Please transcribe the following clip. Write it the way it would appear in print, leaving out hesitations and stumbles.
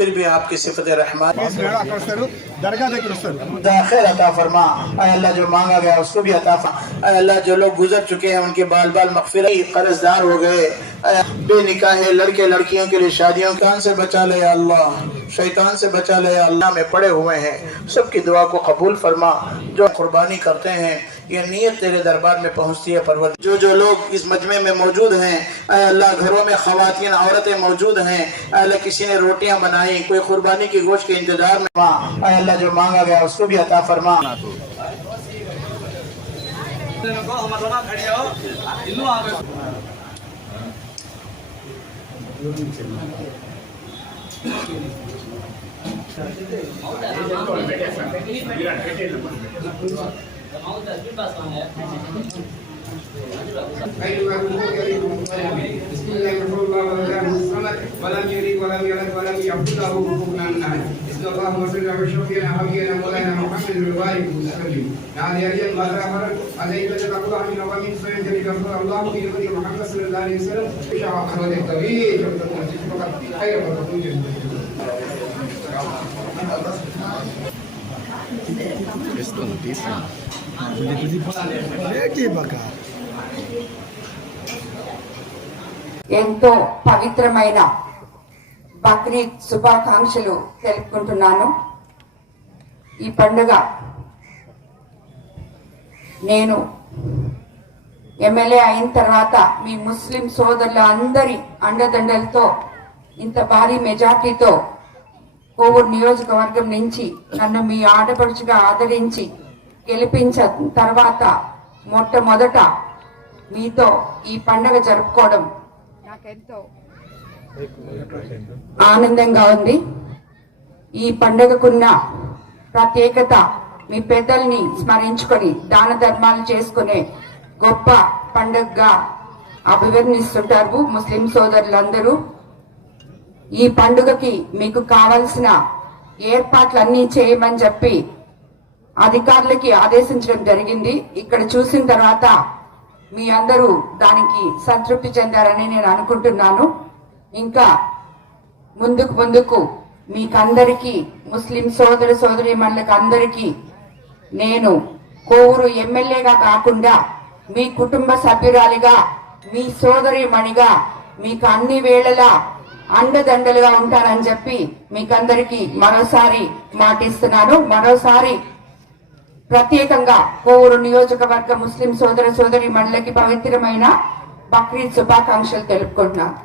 फिर भी आपकी सिफत रहमान खैर अता फरमा। अल्लाह जो मांगा गया उसको भी अता फरमा। अल्लाह जो लोग गुजर चुके हैं उनके बाल बाल मगफिरत कर्जदार हो गए, बेनिकाह लड़के लड़कियों के लिए शादियों कान से बचा ले अल्लाह, शैतान से बचा ले अल्लाह में पड़े हुए हैं, सबकी दुआ को कबूल फरमा। जो कुर्बानी करते हैं ये नीयत तेरे दरबार में पहुंचती है परवर। जो लोग इस मजमे में मौजूद हैं अल्लाह, घरों में खवातीन औरतें मौजूद हैं अल्लाह, किसी ने रोटियां बनाई, कोई कुर्बानी की गोश्त के इंतजार में, अल्लाह जो मांगा गया उसको भी अता फरमा। ఎంతో పవిత్రమైన బక్రీద్ శుభాకాంక్షలు తెలుపుకుంటున్నాను. ఈ పండుగ నేను ఎమ్మెల్యే అయిన తర్వాత మీ ముస్లిం సోదరుల అందరి అండదండలతో ఇంత భారీ మెజార్టీతో కోవూరు నియోజకవర్గం నుంచి నన్ను మీ ఆడపడుచుగా ఆదరించి గెలిపించిన తర్వాత మొట్టమొదట మీతో ఈ పండుగ జరుపుకోవడం నాకెంతో ఆనందంగా ఉంది. ఈ పండుగకున్న ప్రత్యేకత మీ పెద్దల్ని స్మరించుకొని దాన ధర్మాలు చేసుకునే గొప్ప పండుగగా అభివర్ణిస్తుంటారు ముస్లిం సోదరులందరూ. ఈ పండుగకి మీకు కావాల్సిన ఏర్పాట్లన్నీ చేయమని చెప్పి అధికారులకి ఆదేశించడం జరిగింది. ఇక్కడ చూసిన తర్వాత మీ అందరూ దానికి సంతృప్తి చెందారని నేను అనుకుంటున్నాను. ఇంకా ముందుకు మీకందరికీ ముస్లిం సోదర సోదరీమణులకు అందరికీ నేను కోవూరు ఎమ్మెల్యేగా కాకుండా మీ కుటుంబ సభ్యురాలిగా, మీ సోదరీమణిగా మీకు అన్ని వేళలా అండదండలుగా ఉంటానని చెప్పి మీకందరికీ మరోసారి మాటిస్తున్నాను. మరోసారి ప్రత్యేకంగా కోవూరు నియోజకవర్గ ముస్లిం సోదర సోదరీమణులకి పవిత్రమైన బక్రీద్ శుభాకాంక్షలు తెలుపుకుంటున్నాను.